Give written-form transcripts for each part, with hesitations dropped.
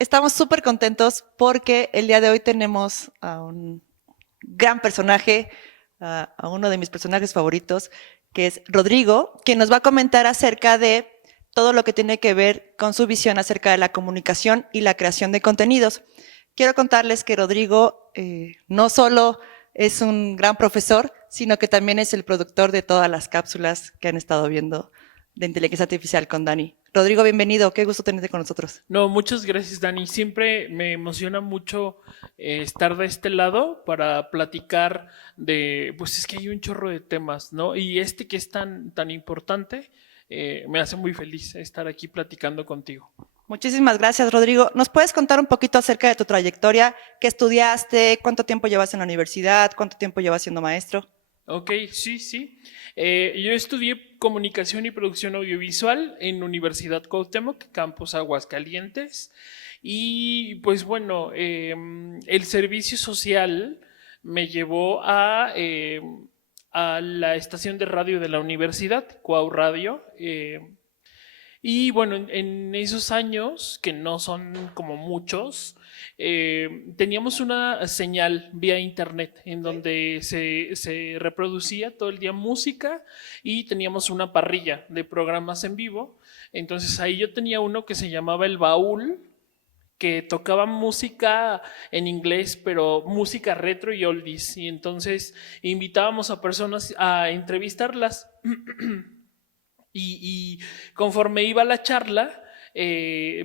Estamos súper contentos porque el día de hoy tenemos a un gran personaje, a uno de mis personajes favoritos, que es Rodrigo, quien nos va a comentar acerca de todo lo que tiene que ver con su visión acerca de la comunicación y la creación de contenidos. Quiero contarles que Rodrigo no solo es un gran profesor, sino que también es el productor de todas las cápsulas que han estado viendo de inteligencia artificial con Dani. Rodrigo, bienvenido, qué gusto tenerte con nosotros. No, muchas gracias, Dani. Siempre me emociona mucho estar de este lado para platicar pues es que hay un chorro de temas, ¿no? Y este que es tan importante, me hace muy feliz estar aquí platicando contigo. Muchísimas gracias, Rodrigo. ¿Nos puedes contar un poquito acerca de tu trayectoria? ¿Qué estudiaste? ¿Cuánto tiempo llevas en la universidad? ¿Cuánto tiempo llevas siendo maestro? Ok, sí, sí. Yo estudié comunicación y producción audiovisual en Universidad Cuauhtémoc, campus Aguascalientes. Y pues bueno, el servicio social me llevó a la estación de radio de la universidad, Cuau Radio. Y bueno, en esos años, que no son como muchos, teníamos una señal vía internet en donde se reproducía todo el día música y teníamos una parrilla de programas en vivo. Entonces ahí yo tenía uno que se llamaba El Baúl, que tocaba música en inglés, pero música retro y oldies. Y entonces invitábamos a personas a entrevistarlas. Y conforme iba la charla,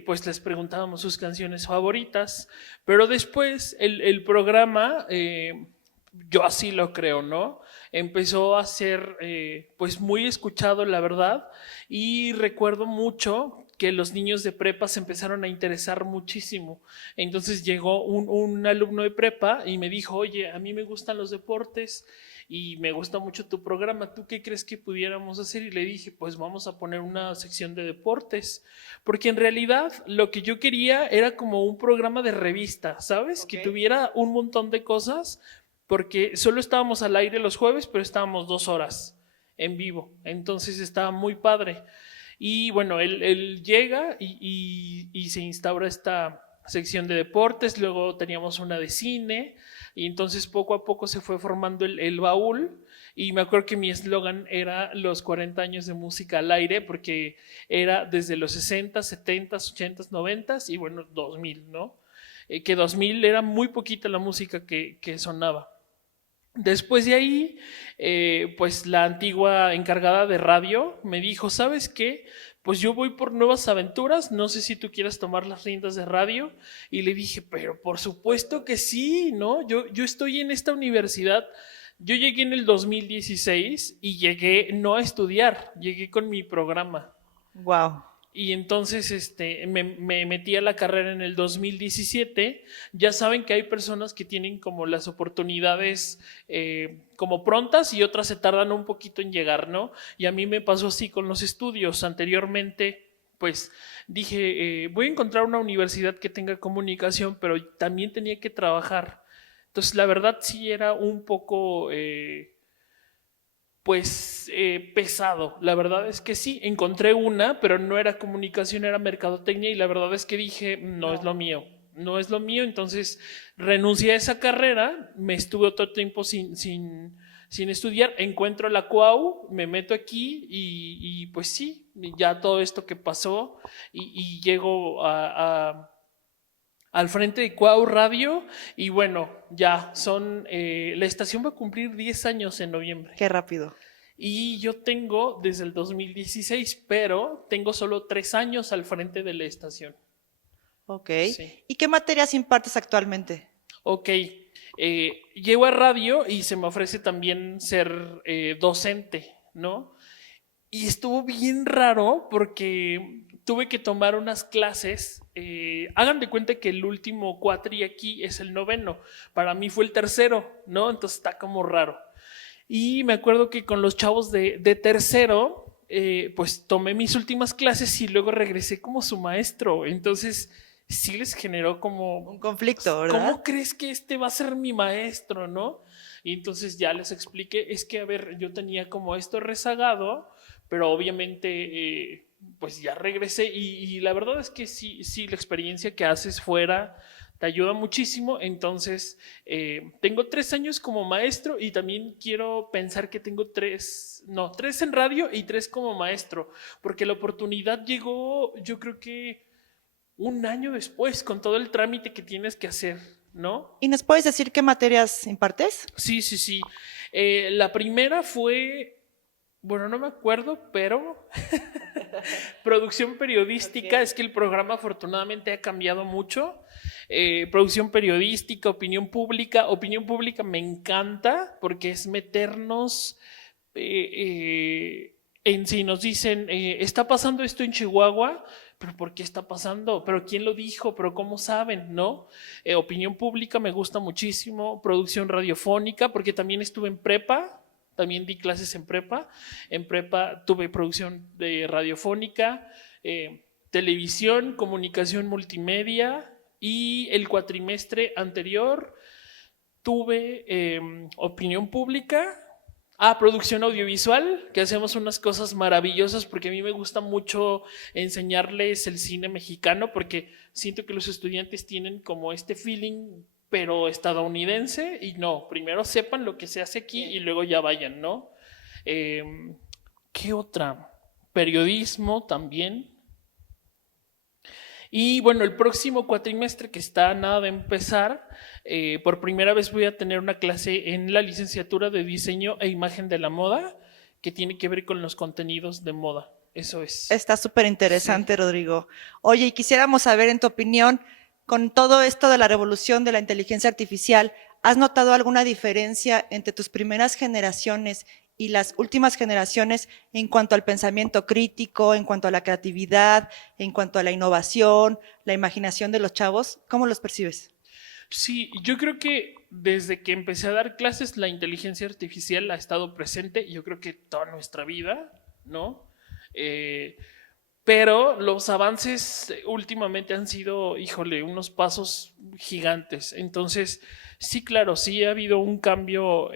pues les preguntábamos sus canciones favoritas, pero después el programa, yo así lo creo, ¿no? Empezó a ser pues muy escuchado, la verdad, y recuerdo mucho que los niños de prepa se empezaron a interesar muchísimo. Entonces llegó un alumno de prepa y me dijo, oye, a mí me gustan los deportes y me gusta mucho tu programa, ¿tú qué crees que pudiéramos hacer? Y le dije, pues vamos a poner una sección de deportes, porque en realidad lo que yo quería era como un programa de revista, ¿sabes? Que Ok. tuviera un montón de cosas, porque solo estábamos al aire los jueves, pero estábamos 2 horas en vivo, entonces estaba muy padre. Y bueno, él llega y se instaura esta sección de deportes, luego teníamos una de cine, y entonces poco a poco se fue formando el baúl. Y me acuerdo que mi eslogan era los 40 años de música al aire, porque era desde los 60, 70, 80, 90 y bueno, 2000, ¿no? Que 2000 era muy poquita la música que sonaba. Después de ahí, pues la antigua encargada de radio me dijo, ¿sabes qué? Pues yo voy por nuevas aventuras, no sé si tú quieras tomar las riendas de radio. Y le dije, pero por supuesto que sí, ¿no? Yo estoy en esta universidad, yo llegué en el 2016 y llegué no a estudiar, llegué con mi programa. Wow. Y entonces me metí a la carrera en el 2017. Ya saben que hay personas que tienen como las oportunidades como prontas y otras se tardan un poquito en llegar, ¿no? Y a mí me pasó así con los estudios. Anteriormente, pues dije, voy a encontrar una universidad que tenga comunicación, pero también tenía que trabajar. Entonces, la verdad sí era un poco pues pesado. La verdad es que sí, encontré una, pero no era comunicación, era mercadotecnia y la verdad es que dije, no es lo mío, no es lo mío, entonces renuncié a esa carrera, me estuve otro tiempo sin estudiar, encuentro la CUAU, me meto aquí y pues sí, ya todo esto que pasó y llego al frente de Cuau Radio y bueno, ya son, la estación va a cumplir 10 años en noviembre. Qué rápido. Y yo tengo desde el 2016, pero tengo solo 3 años al frente de la estación. Ok. Sí. ¿Y qué materias impartes actualmente? Ok. Llego a radio y se me ofrece también ser docente, ¿no? Y estuvo bien raro porque tuve que tomar unas clases. Hagan de cuenta que el último cuatri aquí es el noveno. Para mí fue el tercero, ¿no? Entonces está como raro. Y me acuerdo que con los chavos de tercero, pues tomé mis últimas clases y luego regresé como su maestro. Entonces sí les generó como, Un conflicto, ¿verdad? ¿cómo crees que este va a ser mi maestro, no? Y entonces ya les expliqué, es que, a ver, yo tenía como esto rezagado, pero obviamente pues ya regresé y la verdad es que sí, sí, la experiencia que haces fuera te ayuda muchísimo. Entonces, tengo 3 años como maestro y también quiero pensar que tengo 3 en radio y 3 como maestro, porque la oportunidad llegó, yo creo que un año después, con todo el trámite que tienes que hacer, ¿no? ¿Y nos puedes decir qué materias impartes? Sí, sí, sí. La primera fue, bueno, no me acuerdo, pero producción periodística. Ok. Es que el programa afortunadamente ha cambiado mucho. Producción periodística, opinión pública. Opinión pública me encanta porque es meternos en si nos dicen, está pasando esto en Chihuahua, pero ¿por qué está pasando? ¿Pero quién lo dijo? ¿Pero cómo saben? ¿No? Opinión pública me gusta muchísimo. Producción radiofónica, porque también estuve en prepa. También di clases en prepa. En prepa tuve producción radiofónica, televisión, comunicación multimedia y el cuatrimestre anterior tuve opinión pública. Producción audiovisual, que hacemos unas cosas maravillosas porque a mí me gusta mucho enseñarles el cine mexicano porque siento que los estudiantes tienen como este feeling pero estadounidense y no, primero sepan lo que se hace aquí y luego ya vayan, ¿no? Eh, ¿Qué otra? Periodismo también. Y bueno, el próximo cuatrimestre que está a nada de empezar, por primera vez voy a tener una clase en la licenciatura de diseño e imagen de la moda que tiene que ver con los contenidos de moda. Eso es. Está súper interesante, Sí. Rodrigo. Oye, y quisiéramos saber en tu opinión, con todo esto de la revolución de la inteligencia artificial, ¿has notado alguna diferencia entre tus primeras generaciones y las últimas generaciones en cuanto al pensamiento crítico, en cuanto a la creatividad, en cuanto a la innovación, la imaginación de los chavos? ¿Cómo los percibes? Sí, yo creo que desde que empecé a dar clases, la inteligencia artificial ha estado presente, yo creo que toda nuestra vida, ¿no? Eh, pero los avances últimamente han sido, híjole, unos pasos gigantes. Entonces, sí, claro, sí ha habido un cambio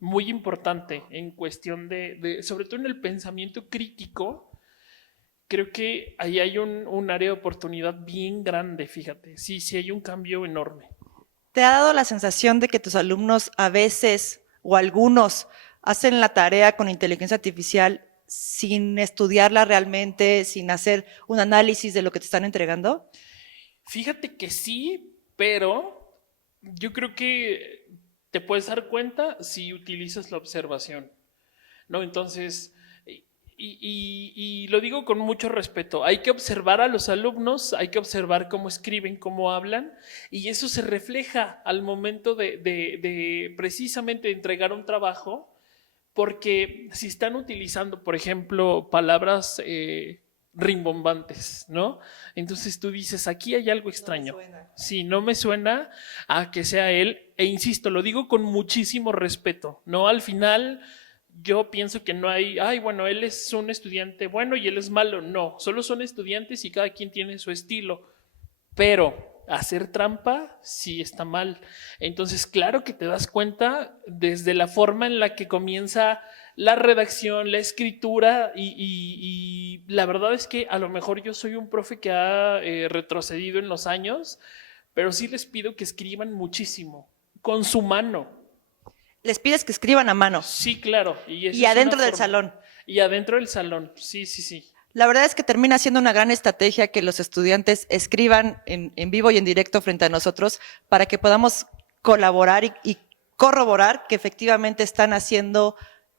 muy importante en cuestión sobre todo en el pensamiento crítico. Creo que ahí hay un área de oportunidad bien grande, fíjate. Sí, sí hay un cambio enorme. ¿Te ha dado la sensación de que tus alumnos a veces o algunos hacen la tarea con inteligencia artificial sin estudiarla realmente, sin hacer un análisis de lo que te están entregando? Fíjate que sí, pero yo creo que te puedes dar cuenta si utilizas la observación, ¿no? Entonces, y lo digo con mucho respeto, hay que observar a los alumnos, hay que observar cómo escriben, cómo hablan, y eso se refleja al momento de precisamente entregar un trabajo, porque si están utilizando, por ejemplo, palabras rimbombantes, ¿no? Entonces tú dices, aquí hay algo extraño. Sí, no me suena a que sea él, e insisto, lo digo con muchísimo respeto, ¿no? Al final yo pienso que no hay, ay, bueno, él es un estudiante bueno y él es malo. No, solo son estudiantes y cada quien tiene su estilo. Pero hacer trampa sí está mal. Entonces, claro que te das cuenta desde la forma en la que comienza la redacción, la escritura y la verdad es que a lo mejor yo soy un profe que ha retrocedido en los años, pero sí les pido que escriban muchísimo, con su mano. Les pides que escriban a mano Sí, claro. Y esa y es una adentro del forma. salón. Y adentro del salón, sí, sí, sí. La verdad es que termina siendo una gran estrategia que los estudiantes escriban en vivo y en directo frente a nosotros para que podamos colaborar y corroborar que efectivamente están haciendo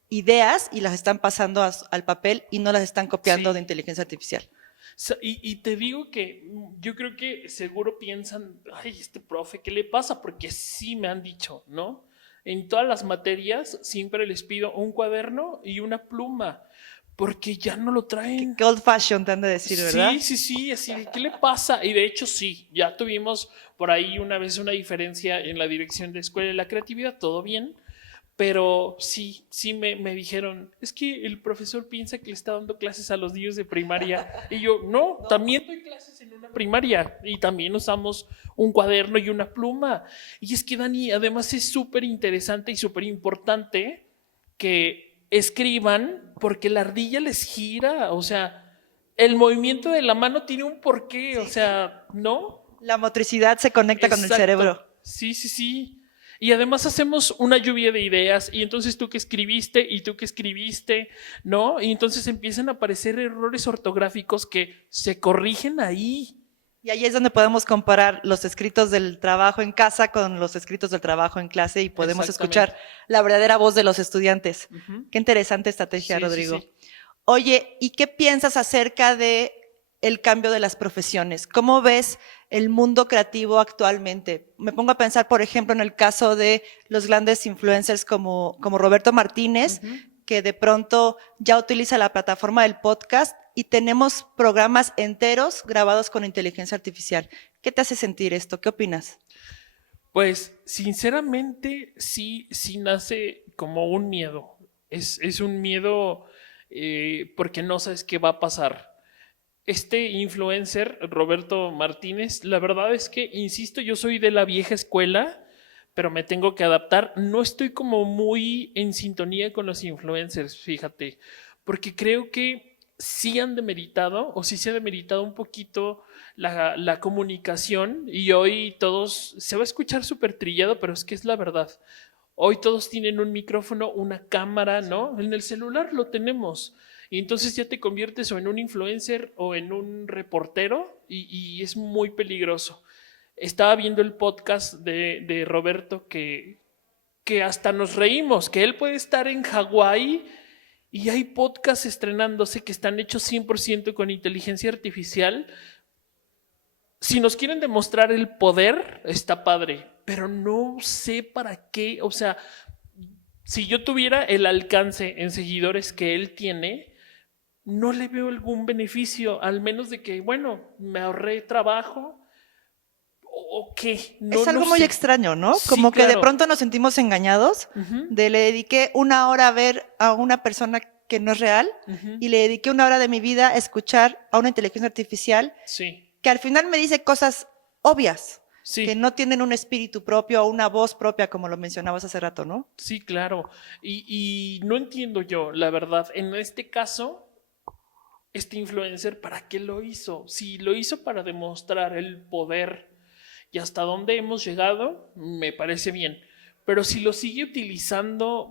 ideas y las están pasando al papel y no las están copiando Sí. de inteligencia artificial. Y te digo que yo creo que seguro piensan, ay, este profe, ¿qué le pasa? Porque sí me han dicho, ¿no? En todas las materias siempre les pido un cuaderno y una pluma, porque ya no lo traen. Qué old fashion te han de decir, ¿verdad? Sí, sí, sí, así de, ¿qué le pasa? Y de hecho sí, ya tuvimos por ahí una vez una diferencia en la dirección de Escuela de la Creatividad, todo bien, pero sí, sí me dijeron, es que el profesor piensa que le está dando clases a los niños de primaria. Y yo, no, también doy clases en una primaria y también usamos un cuaderno y una pluma. Y es que Dani, además es súper interesante y súper importante que escriban porque la ardilla les gira, o sea, el movimiento de la mano tiene un porqué, o sea, ¿no? La motricidad se conecta con el Exacto. cerebro. Sí, sí, sí. Y además hacemos una lluvia de ideas y entonces tú que escribiste y tú que escribiste, ¿no? Y entonces empiezan a aparecer errores ortográficos que se corrigen ahí. Y ahí es donde podemos comparar los escritos del trabajo en casa con los escritos del trabajo en clase y podemos escuchar la verdadera voz de los estudiantes. Qué interesante estrategia, Sí, Rodrigo. sí, sí. Oye, ¿y qué piensas acerca de el cambio de las profesiones? ¿Cómo ves el mundo creativo actualmente? Me pongo a pensar, por ejemplo, en el caso de los grandes influencers como Roberto Martínez, que de pronto ya utiliza la plataforma del podcast y tenemos programas enteros grabados con inteligencia artificial. ¿Qué te hace sentir esto? ¿Qué opinas? Pues sinceramente sí nace como un miedo. Es un miedo porque no sabes qué va a pasar. Este influencer, Roberto Martínez, la verdad es que, insisto, yo soy de la vieja escuela, pero me tengo que adaptar. No estoy como muy en sintonía con los influencers, fíjate, porque creo que sí han demeritado o sí se ha demeritado un poquito la comunicación y hoy todos, se va a escuchar súper trillado, pero es que es la verdad. Hoy todos tienen un micrófono, una cámara, ¿no? En el celular lo tenemos. Y entonces ya te conviertes o en un influencer o en un reportero y es muy peligroso. Estaba viendo el podcast de Roberto que hasta nos reímos, que él puede estar en Hawái y hay podcasts estrenándose que están hechos 100% con inteligencia artificial. Si nos quieren demostrar el poder, está padre, pero no sé para qué, o sea, si yo tuviera el alcance en seguidores que él tiene, no le veo algún beneficio, al menos de que, bueno, me ahorré trabajo o qué. No, Es algo no muy sé. extraño, ¿no? Sí, Como que de claro. pronto nos sentimos engañados, de le dediqué una hora a ver a una persona que no es real y le dediqué una hora de mi vida a escuchar a una inteligencia artificial Sí, que al final me dice cosas obvias, que sí, no tienen un espíritu propio o una voz propia, como lo mencionabas hace rato, ¿no? sí, claro. Y no entiendo yo, la verdad, en este caso, este influencer, ¿para qué lo hizo? Si lo hizo para demostrar el poder y hasta dónde hemos llegado, me parece bien. Pero si lo sigue utilizando,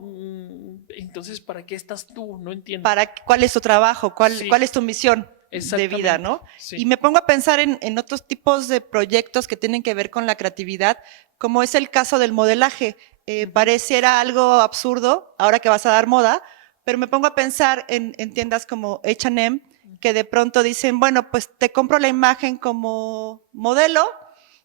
entonces ¿para qué estás tú? No entiendo. ¿Cuál es tu trabajo? Sí, ¿Cuál es tu misión de vida, exactamente. no? Sí. Y me pongo a pensar en otros tipos de proyectos que tienen que ver con la creatividad, como es el caso del modelaje. Pareciera algo absurdo ahora que vas a dar moda, pero me pongo a pensar en tiendas como H&M, que de pronto dicen, bueno, pues te compro la imagen como modelo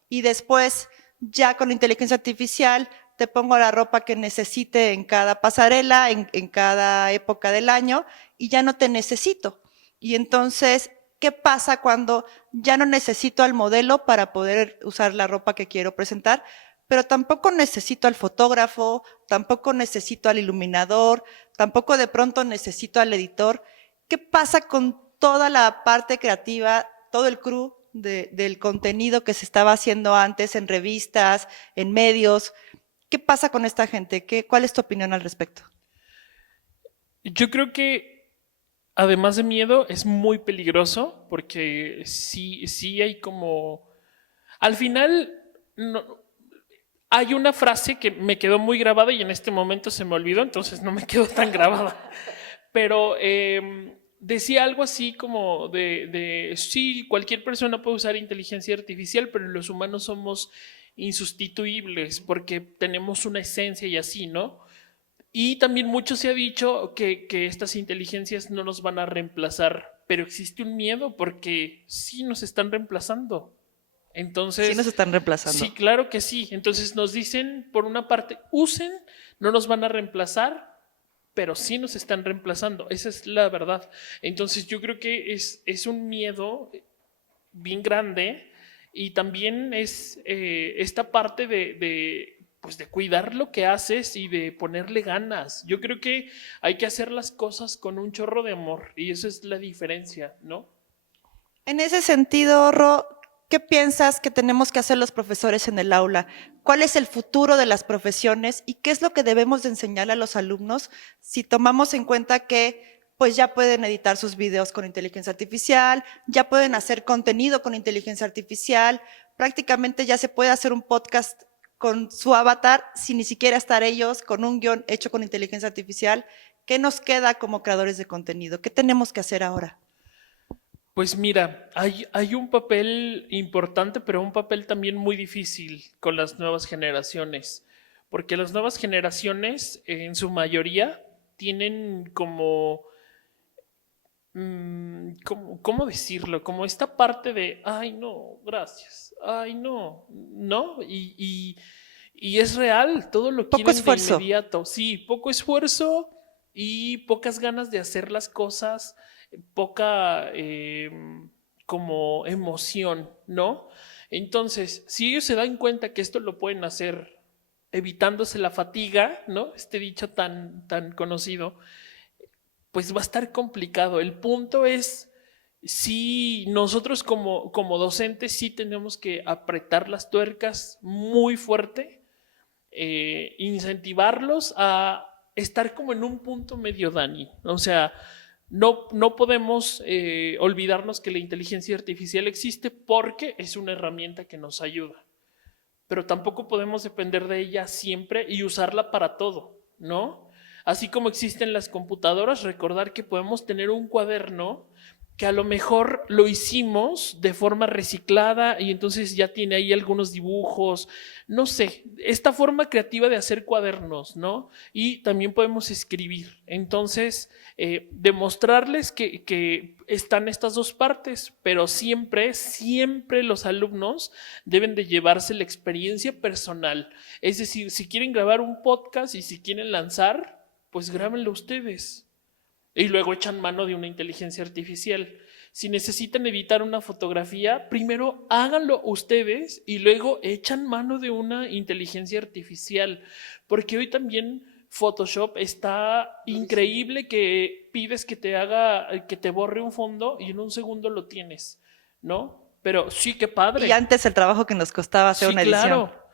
y después ya con la inteligencia artificial te pongo la ropa que necesite en cada pasarela, en cada época del año y ya no te necesito. Y entonces, ¿qué pasa cuando ya no necesito al modelo para poder usar la ropa que quiero presentar? Pero tampoco necesito al fotógrafo, tampoco necesito al iluminador, tampoco de pronto necesito al editor. ¿Qué pasa con toda la parte creativa, todo el crew del contenido que se estaba haciendo antes en revistas, en medios? ¿Qué pasa con esta gente? ¿Cuál es tu opinión al respecto? Yo creo que además de miedo es muy peligroso porque sí hay como... Al final no, hay una frase que me quedó muy grabada y en este momento se me olvidó, entonces no me quedó tan grabada. Pero decía algo así como sí, cualquier persona puede usar inteligencia artificial, pero los humanos somos insustituibles porque tenemos una esencia y así, ¿no? Y también mucho se ha dicho que estas inteligencias no nos van a reemplazar, pero existe un miedo porque sí nos están reemplazando. Entonces, sí nos están reemplazando. Sí, claro que sí. Entonces nos dicen, por una parte, usen, no nos van a reemplazar, pero sí nos están reemplazando. Esa es la verdad. Entonces yo creo que es un miedo bien grande y también es esta parte pues de cuidar lo que haces y de ponerle ganas. Yo creo que hay que hacer las cosas con un chorro de amor y esa es la diferencia, ¿no? En ese sentido, Ro, ¿qué piensas que tenemos que hacer los profesores en el aula? ¿Cuál es el futuro de las profesiones y qué es lo que debemos de enseñarle a los alumnos si tomamos en cuenta que pues ya pueden editar sus videos con inteligencia artificial, ya pueden hacer contenido con inteligencia artificial, prácticamente ya se puede hacer un podcast con su avatar sin ni siquiera estar ellos, con un guión hecho con inteligencia artificial. ¿Qué nos queda como creadores de contenido? ¿Qué tenemos que hacer ahora? Pues mira, hay un papel importante, pero un papel también muy difícil con las nuevas generaciones, porque las nuevas generaciones en su mayoría tienen como ¿cómo decirlo? Como esta parte de, ay, no, gracias, ay, no, ¿no? Y es real, todo lo Poco quieren de esfuerzo. inmediato. Sí, poco esfuerzo y pocas ganas de hacer las cosas, poca como emoción, ¿no? Entonces, si ellos se dan cuenta que esto lo pueden hacer evitándose la fatiga, ¿no? Este dicho tan conocido, pues va a estar complicado. El punto es, si nosotros como docentes sí tenemos que apretar las tuercas muy fuerte, incentivarlos a estar como en un punto medio, Dani. O sea, no podemos olvidarnos que la inteligencia artificial existe porque es una herramienta que nos ayuda, pero tampoco podemos depender de ella siempre y usarla para todo, ¿no? Así como existen las computadoras, recordar que podemos tener un cuaderno que a lo mejor lo hicimos de forma reciclada y entonces ya tiene ahí algunos dibujos, no sé, esta forma creativa de hacer cuadernos, ¿no? Y también podemos escribir. Entonces, demostrarles que están estas dos partes, pero siempre los alumnos deben de llevarse la experiencia personal. Es decir, si quieren grabar un podcast y si quieren lanzar, pues grábenlo ustedes y luego echan mano de una inteligencia artificial. Si necesitan editar una fotografía, primero háganlo ustedes y luego echan mano de una inteligencia artificial, porque hoy también Photoshop está increíble, que pides que te borre un fondo y en un segundo lo tienes, ¿no? Pero sí, qué padre. Y antes el trabajo que nos costaba hacer Sí, una edición. claro.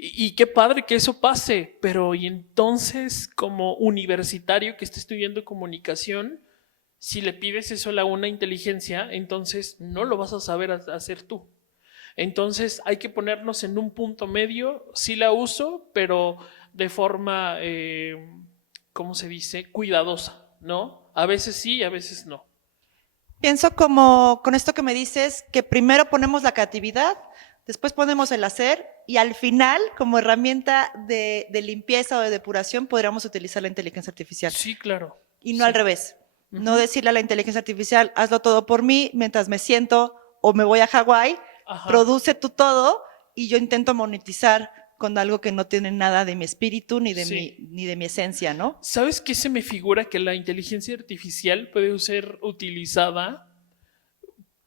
Y qué padre que eso pase, pero y entonces como universitario que está estudiando comunicación, si le pides eso a una inteligencia, entonces no lo vas a saber hacer tú. Entonces hay que ponernos en un punto medio, sí la uso, pero de forma, ¿cómo se dice? Cuidadosa, ¿no? A veces sí, a veces no. Pienso como con esto que me dices, que primero ponemos la creatividad, después ponemos el hacer y al final, como herramienta de limpieza o de depuración, podríamos utilizar la inteligencia artificial. Sí, claro. Y no Sí. al revés. No decirle a la inteligencia artificial, hazlo todo por mí, mientras me siento o me voy a Hawái, produce tú todo y yo intento monetizar con algo que no tiene nada de mi espíritu ni de mi esencia, ¿no? ¿Sabes qué se me figura? Que la inteligencia artificial puede ser utilizada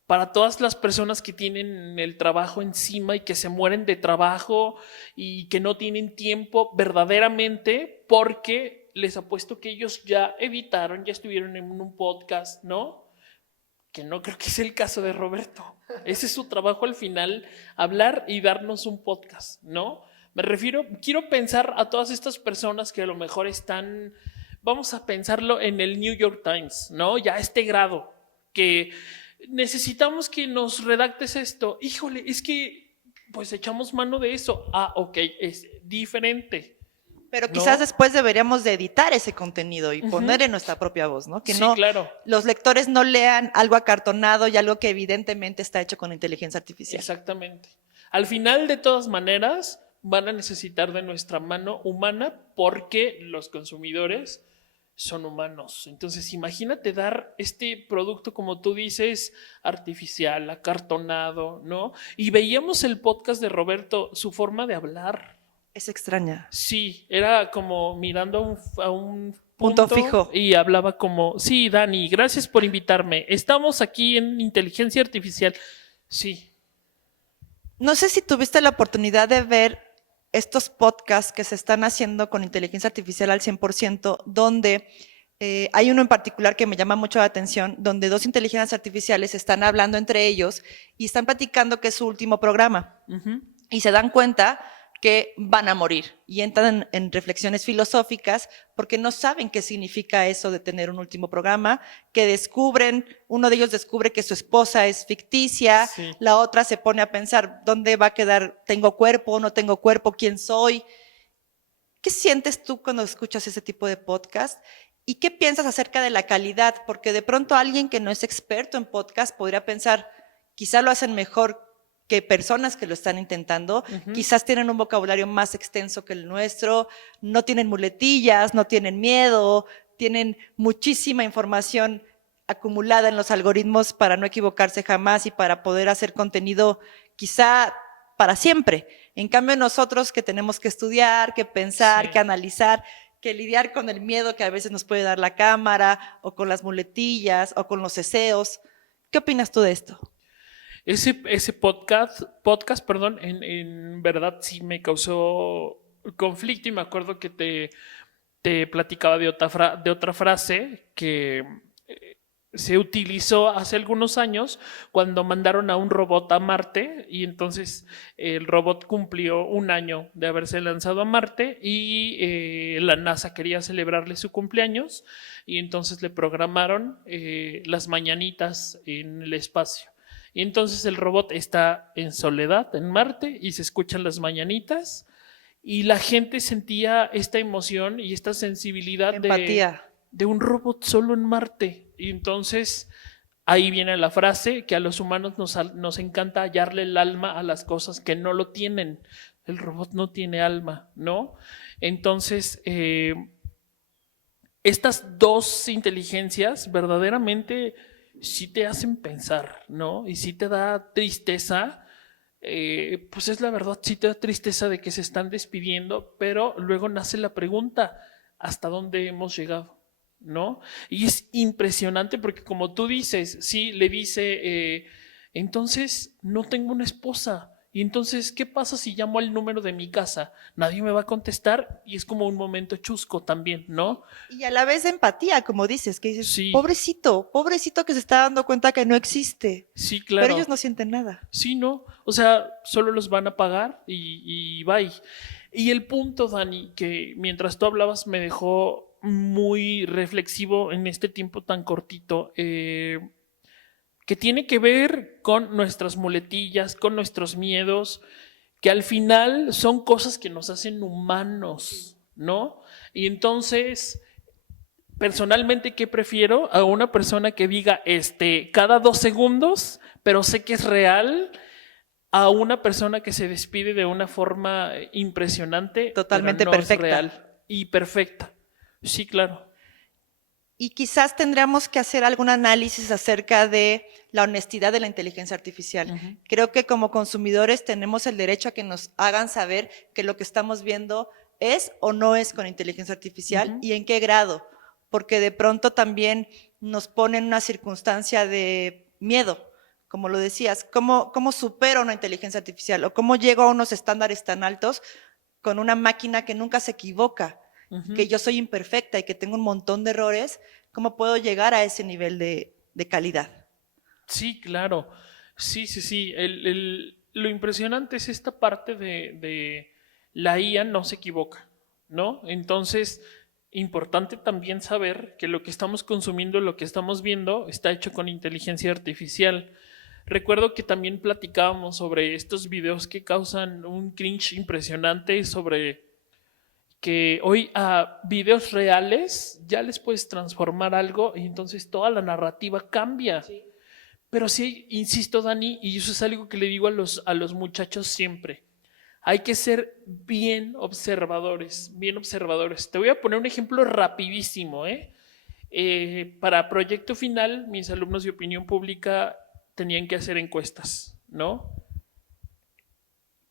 para todas las personas que tienen el trabajo encima y que se mueren de trabajo y que no tienen tiempo verdaderamente, porque les apuesto que ellos ya evitaron, ya estuvieron en un podcast, ¿no? Que no creo que sea el caso de Roberto. Ese es su trabajo al final, hablar y darnos un podcast, ¿no? Me refiero, quiero pensar a todas estas personas que a lo mejor están, vamos a pensarlo en el New York Times, ¿no? Ya a este grado, que necesitamos que nos redactes esto. Híjole, es que pues echamos mano de eso. Ah, ok, es diferente. Pero quizás después deberíamos de editar ese contenido y poner en nuestra propia voz, ¿no? Que Sí, no, claro. los lectores no lean algo acartonado y algo que evidentemente está hecho con inteligencia artificial. Exactamente. Al final, de todas maneras, van a necesitar de nuestra mano humana porque los consumidores son humanos. Entonces, imagínate dar este producto, como tú dices, artificial, acartonado, ¿no? Y veíamos el podcast de Roberto, su forma de hablar. Es extraña. Sí, era como mirando a un Punto fijo. Y hablaba como, sí, Dani, gracias por invitarme. Estamos aquí en inteligencia artificial. Sí. No sé si tuviste la oportunidad de ver estos podcasts que se están haciendo con inteligencia artificial al 100%, donde hay uno en particular que me llama mucho la atención, donde dos inteligencias artificiales están hablando entre ellos y están platicando que es su último programa. Y se dan cuenta que van a morir y entran en reflexiones filosóficas porque no saben qué significa eso de tener un último programa, que descubren, uno de ellos descubre que su esposa es ficticia, Sí. la otra se pone a pensar, ¿dónde va a quedar? ¿Tengo cuerpo? ¿No tengo cuerpo? ¿Quién soy? ¿Qué sientes tú cuando escuchas ese tipo de podcast? ¿Y qué piensas acerca de la calidad? Porque de pronto alguien que no es experto en podcast podría pensar, quizá lo hacen mejor que personas que lo están intentando, quizás tienen un vocabulario más extenso que el nuestro, no tienen muletillas, no tienen miedo, tienen muchísima información acumulada en los algoritmos para no equivocarse jamás y para poder hacer contenido quizá para siempre. En cambio, nosotros que tenemos que estudiar, que pensar, Sí. que analizar, que lidiar con el miedo que a veces nos puede dar la cámara, o con las muletillas, o con los eseos. ¿Qué opinas tú de esto? Ese podcast, perdón, en verdad sí me causó conflicto y me acuerdo que te platicaba de otra frase que se utilizó hace algunos años cuando mandaron a un robot a Marte y entonces el robot cumplió un año de haberse lanzado a Marte y la NASA quería celebrarle su cumpleaños y entonces le programaron las mañanitas en el espacio. Y entonces el robot está en soledad en Marte y se escuchan las mañanitas y la gente sentía esta emoción y esta sensibilidad Empatía. de un robot solo en Marte. Y entonces ahí viene la frase que a los humanos nos encanta hallarle el alma a las cosas que no lo tienen. El robot no tiene alma, ¿no? Entonces, estas dos inteligencias verdaderamente sí te hacen pensar, ¿no? Y sí te da tristeza, pues es la verdad, sí te da tristeza de que se están despidiendo, pero luego nace la pregunta, ¿hasta dónde hemos llegado? ¿No? Y es impresionante porque como tú dices, sí, le dice, entonces no tengo una esposa. Y entonces, ¿qué pasa si llamo al número de mi casa? Nadie me va a contestar y es como un momento chusco también, ¿no? Y a la vez de empatía, como dices, que dices, Sí, pobrecito, pobrecito que se está dando cuenta que no existe, sí, pero ellos claro. no sienten nada. Sí, ¿no? O sea, solo los van a pagar y bye. Y el punto, Dani, que mientras tú hablabas me dejó muy reflexivo en este tiempo tan cortito, que tiene que ver con nuestras muletillas, con nuestros miedos, que al final son cosas que nos hacen humanos, ¿no? Y entonces, personalmente, ¿qué prefiero? A una persona que diga, cada 2 segundos, pero sé que es real, a una persona que se despide de una forma impresionante, pero Totalmente no es perfecta. real y perfecta. Sí, claro. Y quizás tendríamos que hacer algún análisis acerca de la honestidad de la inteligencia artificial. Creo que como consumidores tenemos el derecho a que nos hagan saber que lo que estamos viendo es o no es con inteligencia artificial y en qué grado, porque de pronto también nos pone en una circunstancia de miedo, como lo decías, ¿cómo supero una inteligencia artificial o cómo llego a unos estándares tan altos con una máquina que nunca se equivoca? Que yo soy imperfecta y que tengo un montón de errores, ¿cómo puedo llegar a ese nivel de calidad? Sí, claro. Sí, sí, sí. Lo impresionante es esta parte de la IA no se equivoca, ¿no? Entonces, importante también saber que lo que estamos consumiendo, lo que estamos viendo, está hecho con inteligencia artificial. Recuerdo que también platicábamos sobre estos videos que causan un cringe impresionante sobre que hoy a videos reales ya les puedes transformar algo y entonces toda la narrativa cambia. Sí. Pero sí, insisto, Dani, y eso es algo que le digo a los muchachos siempre. Hay que ser bien observadores, bien observadores. Te voy a poner un ejemplo rapidísimo, para proyecto final, mis alumnos de opinión pública tenían que hacer encuestas, ¿no?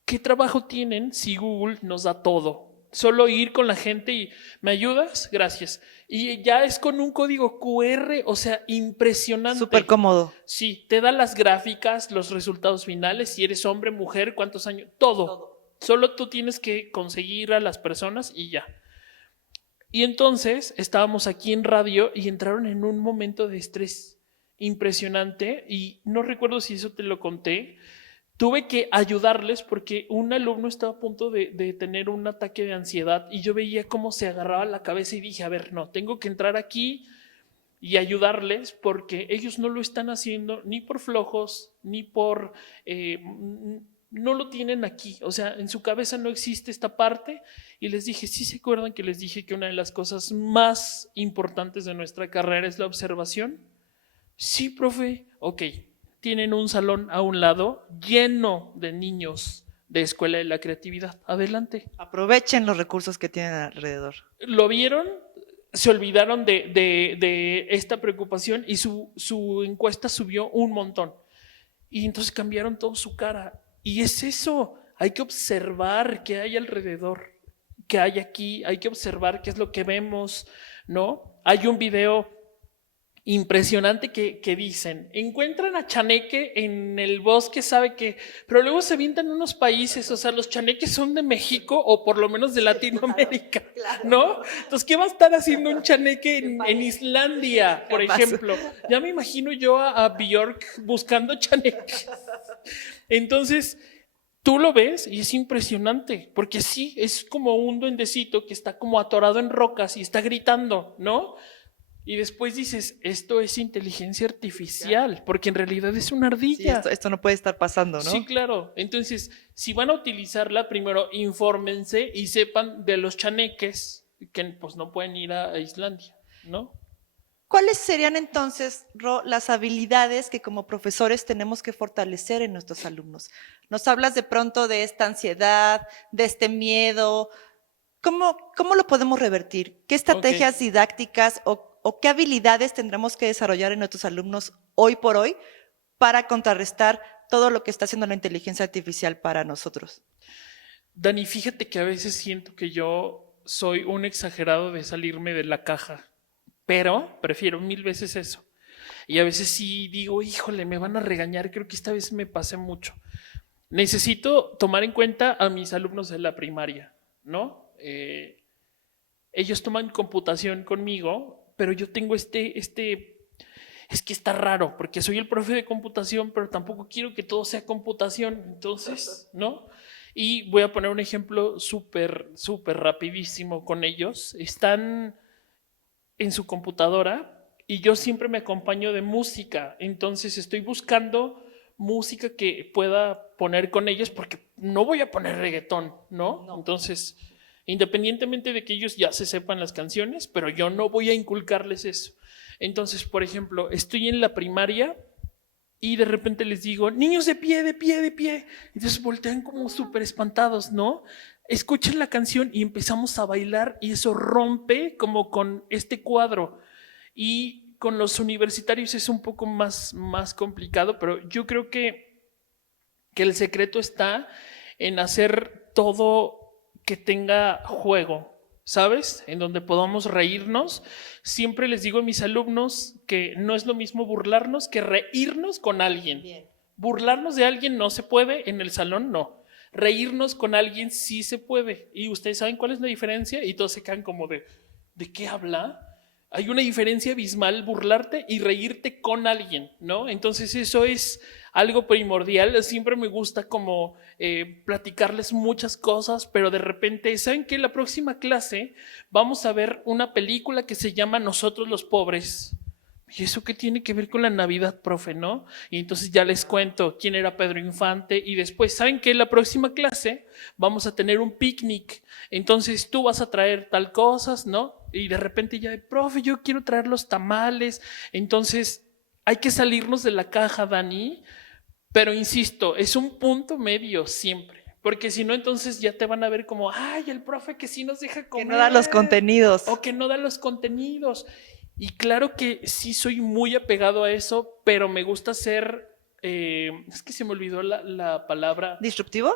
¿Qué trabajo tienen si Google nos da todo? Solo ir con la gente y ¿me ayudas? Gracias. Y ya es con un código QR, o sea, impresionante. Súper cómodo. Sí, te da las gráficas, los resultados finales, si eres hombre, mujer, cuántos años, todo. Solo tú tienes que conseguir a las personas y ya. Y entonces estábamos aquí en radio y entraron en un momento de estrés impresionante y no recuerdo si eso te lo conté, tuve que ayudarles porque un alumno estaba a punto de tener un ataque de ansiedad y yo veía cómo se agarraba la cabeza y dije, a ver, no, tengo que entrar aquí y ayudarles porque ellos no lo están haciendo ni por flojos, ni por... no lo tienen aquí, o sea, en su cabeza no existe esta parte y les dije, ¿sí se acuerdan que les dije que una de las cosas más importantes de nuestra carrera es la observación? Sí, profe, ok, tienen un salón a un lado lleno de niños de Escuela de la Creatividad, adelante. Aprovechen los recursos que tienen alrededor. ¿Lo vieron? Se olvidaron de esta preocupación y su encuesta subió un montón. Y entonces cambiaron todo su cara. Y es eso, hay que observar qué hay alrededor, qué hay aquí, hay que observar qué es lo que vemos, ¿no? Hay un video impresionante que dicen, encuentran a chaneque en el bosque, sabe que, pero luego se avientan unos países, o sea, los chaneques son de México o por lo menos de Latinoamérica, ¿no? Entonces, ¿qué va a estar haciendo un chaneque en Islandia, por ejemplo? Ya me imagino yo a Björk buscando chaneques. Entonces, tú lo ves y es impresionante, porque sí, es como un duendecito que está como atorado en rocas y está gritando, ¿no? Y después dices, esto es inteligencia artificial, porque en realidad es una ardilla. Sí, esto no puede estar pasando, ¿no? Sí, claro. Entonces, si van a utilizarla, primero infórmense y sepan de los chaneques que pues no pueden ir a Islandia, ¿no? ¿Cuáles serían entonces, Ro, las habilidades que como profesores tenemos que fortalecer en nuestros alumnos? Nos hablas de pronto de esta ansiedad, de este miedo. ¿Cómo lo podemos revertir? ¿Qué estrategias didácticas o qué habilidades tendremos que desarrollar en nuestros alumnos hoy por hoy para contrarrestar todo lo que está haciendo la inteligencia artificial para nosotros? Dani, fíjate que a veces siento que yo soy un exagerado de salirme de la caja, pero prefiero 1000 veces eso. Y a veces sí digo, híjole, me van a regañar, creo que esta vez me pasé mucho. Necesito tomar en cuenta a mis alumnos de la primaria, ¿no? Ellos toman computación conmigo, pero yo tengo es que está raro, porque soy el profe de computación, pero tampoco quiero que todo sea computación, entonces, ¿no? Y voy a poner un ejemplo súper rapidísimo con ellos. Están en su computadora y yo siempre me acompaño de música, entonces estoy buscando música que pueda poner con ellos porque no voy a poner reggaetón, ¿no? Entonces, independientemente de que ellos ya se sepan las canciones, pero yo no voy a inculcarles eso. Entonces, por ejemplo, estoy en la primaria y de repente les digo, niños de pie, de pie, de pie. Entonces voltean como súper espantados, ¿no? Escuchen la canción y empezamos a bailar y eso rompe como con este cuadro. Y con los universitarios es un poco más complicado, pero yo creo que el secreto está en hacer todo que tenga juego, ¿sabes? En donde podamos reírnos. Siempre les digo a mis alumnos que no es lo mismo burlarnos que reírnos con alguien. Bien. Burlarnos de alguien no se puede, en el salón no. Reírnos con alguien sí se puede. Y ustedes saben cuál es la diferencia y todos se quedan como ¿de qué habla? Hay una diferencia abismal burlarte y reírte con alguien, ¿no? Entonces eso es algo primordial. Siempre me gusta como platicarles muchas cosas, pero de repente, ¿saben qué? La próxima clase vamos a ver una película que se llama Nosotros los Pobres. ¿Y eso qué tiene que ver con la Navidad, profe, no? Y entonces ya les cuento quién era Pedro Infante y después, ¿saben qué? La próxima clase vamos a tener un picnic. Entonces tú vas a traer tal cosas, ¿no? Y de repente ya, profe, yo quiero traer los tamales. Entonces hay que salirnos de la caja, Dani, pero insisto, es un punto medio siempre. Porque si no, entonces ya te van a ver como, ay, el profe que sí nos deja comer. Que no da los contenidos. O que no da los contenidos. Y claro que sí soy muy apegado a eso, pero me gusta ser, es que se me olvidó la palabra. ¿Disruptivo?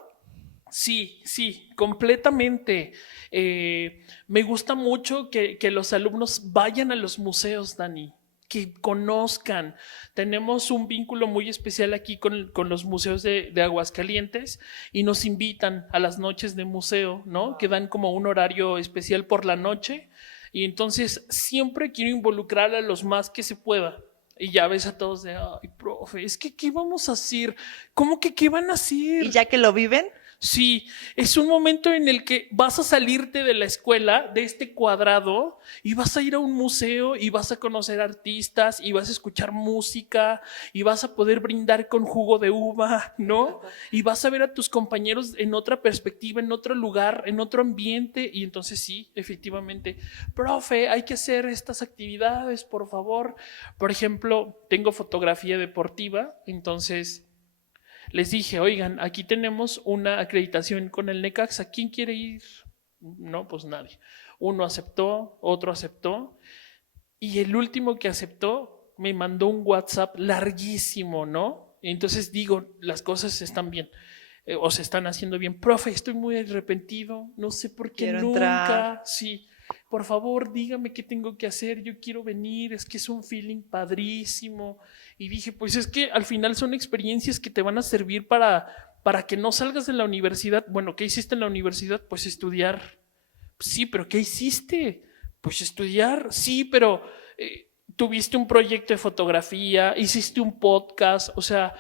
Sí, completamente. Me gusta mucho que los alumnos vayan a los museos, Dani, que conozcan. Tenemos un vínculo muy especial aquí con los museos de Aguascalientes y nos invitan a las noches de museo, ¿no? Que dan como un horario especial por la noche. Y entonces siempre quiero involucrar a los más que se pueda. Y ya ves a todos de, ay, profe, es que ¿qué vamos a hacer? ¿Cómo que qué van a hacer? Y ya que lo viven, Sí, es un momento en el que vas a salirte de la escuela, de este cuadrado, y vas a ir a un museo y vas a conocer artistas y vas a escuchar música y vas a poder brindar con jugo de uva, ¿no? Y vas a ver a tus compañeros en otra perspectiva, en otro lugar, en otro ambiente. Y entonces sí, efectivamente, profe, hay que hacer estas actividades, por favor. Por ejemplo, tengo fotografía deportiva, entonces les dije, oigan, aquí tenemos una acreditación con el Necaxa, ¿quién quiere ir? No, pues nadie. Uno aceptó, otro aceptó, y el último que aceptó me mandó un WhatsApp larguísimo, ¿no? Y entonces digo, las cosas están bien, o se están haciendo bien. Profe, estoy muy arrepentido, no sé por qué quiero nunca, entrar. sí. Por favor, dígame qué tengo que hacer, yo quiero venir, es que es un feeling padrísimo. Y dije, pues es que al final son experiencias que te van a servir para que no salgas de la universidad. Bueno, ¿qué hiciste en la universidad? Pues estudiar. Sí, pero ¿qué hiciste? Pues estudiar. Sí, pero tuviste un proyecto de fotografía, hiciste un podcast, o sea,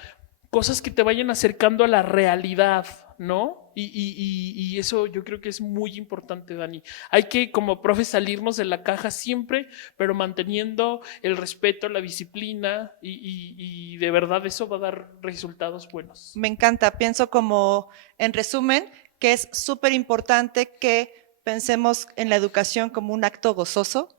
cosas que te vayan acercando a la realidad, ¿no? Y eso yo creo que es muy importante, Dani. Hay que, como profe, salirnos de la caja siempre, pero manteniendo el respeto, la disciplina y de verdad eso va a dar resultados buenos. Me encanta. Pienso como, en resumen, que es súper importante que pensemos en la educación como un acto gozoso,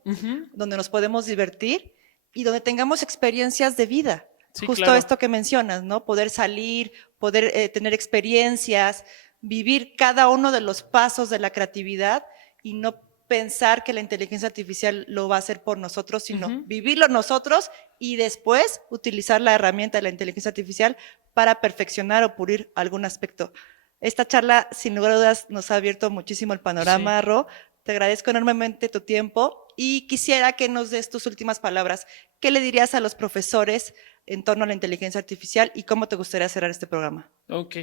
donde nos podemos divertir y donde tengamos experiencias de vida. Sí, Justo claro. esto que mencionas, ¿no? Poder salir, poder tener experiencias, vivir cada uno de los pasos de la creatividad y no pensar que la inteligencia artificial lo va a hacer por nosotros, sino vivirlo nosotros y después utilizar la herramienta de la inteligencia artificial para perfeccionar o pulir algún aspecto. Esta charla, sin lugar a dudas, nos ha abierto muchísimo el panorama, Sí. Ro. Te agradezco enormemente tu tiempo y quisiera que nos des tus últimas palabras. ¿Qué le dirías a los profesores en torno a la inteligencia artificial y cómo te gustaría cerrar este programa? Ok.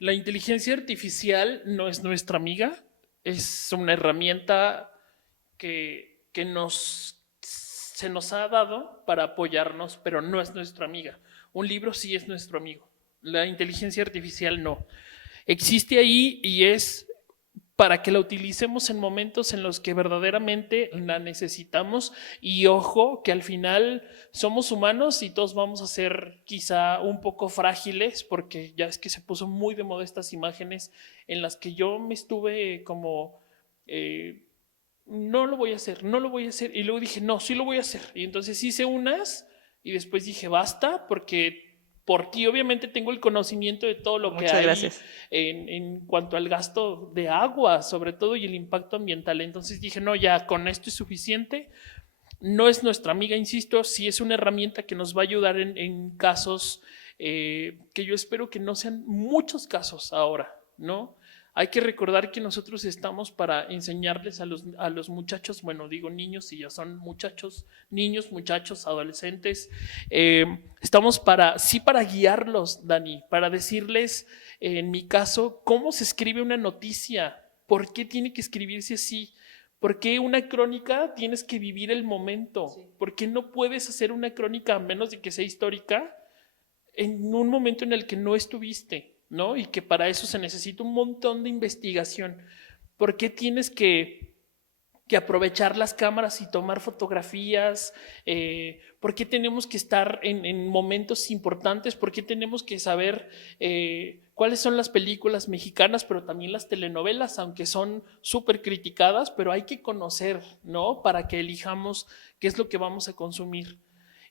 La inteligencia artificial no es nuestra amiga, es una herramienta que se nos ha dado para apoyarnos, pero no es nuestra amiga. Un libro sí es nuestro amigo, la inteligencia artificial no. Existe ahí y es para que la utilicemos en momentos en los que verdaderamente la necesitamos y ojo que al final somos humanos y todos vamos a ser quizá un poco frágiles porque ya es que se puso muy de moda estas imágenes en las que yo me estuve como no lo voy a hacer, no lo voy a hacer y luego dije no, sí lo voy a hacer y entonces hice unas y después dije basta porque por ti obviamente tengo el conocimiento de todo lo que Muchas hay gracias. en cuanto al gasto de agua, sobre todo, y el impacto ambiental. Entonces dije, no, ya con esto es suficiente. No es nuestra amiga, insisto, sí es una herramienta que nos va a ayudar en casos que yo espero que no sean muchos casos ahora, ¿no? Hay que recordar que nosotros estamos para enseñarles a los muchachos, bueno, digo niños, si ya son muchachos, niños, muchachos, adolescentes, estamos para, sí, para guiarlos, Dani, para decirles, en mi caso, cómo se escribe una noticia, por qué tiene que escribirse así, por qué una crónica tienes que vivir el momento, sí. ¿Por qué no puedes hacer una crónica a menos de que sea histórica en un momento en el que no estuviste? ¿No? Y que para eso se necesita un montón de investigación. ¿Por qué tienes que aprovechar las cámaras y tomar fotografías? ¿Por qué tenemos que estar en momentos importantes? ¿Por qué tenemos que saber cuáles son las películas mexicanas, pero también las telenovelas, aunque son súper criticadas, pero hay que conocer, ¿no? Para que elijamos qué es lo que vamos a consumir.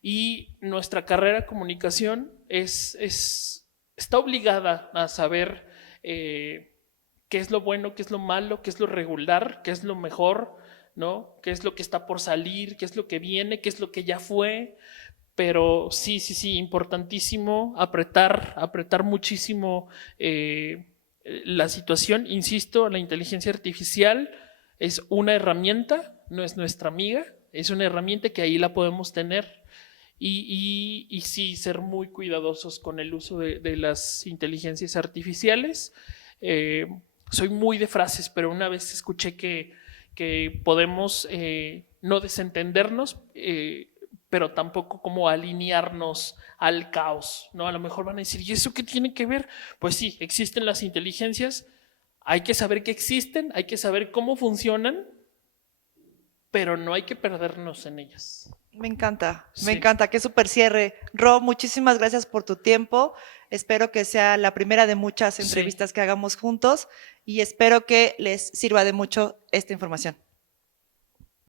Y nuestra carrera de comunicación está obligada a saber qué es lo bueno, qué es lo malo, qué es lo regular, qué es lo mejor, ¿no? Qué es lo que está por salir, qué es lo que viene, qué es lo que ya fue. Pero sí, sí, sí, importantísimo apretar muchísimo la situación. Insisto, la inteligencia artificial es una herramienta, no es nuestra amiga, es una herramienta que ahí la podemos tener. Y sí, ser muy cuidadosos con el uso de las inteligencias artificiales. Soy muy de frases, pero una vez escuché que podemos no desentendernos pero tampoco como alinearnos al caos, ¿no? A lo mejor van a decir, ¿y eso qué tiene que ver? Pues sí, existen las inteligencias, hay que saber que existen, hay que saber cómo funcionan, pero no hay que perdernos en ellas. Me encanta, Sí. me encanta, qué súper cierre. Ro, muchísimas gracias por tu tiempo. Espero que sea la primera de muchas entrevistas que hagamos juntos y espero que les sirva de mucho esta información.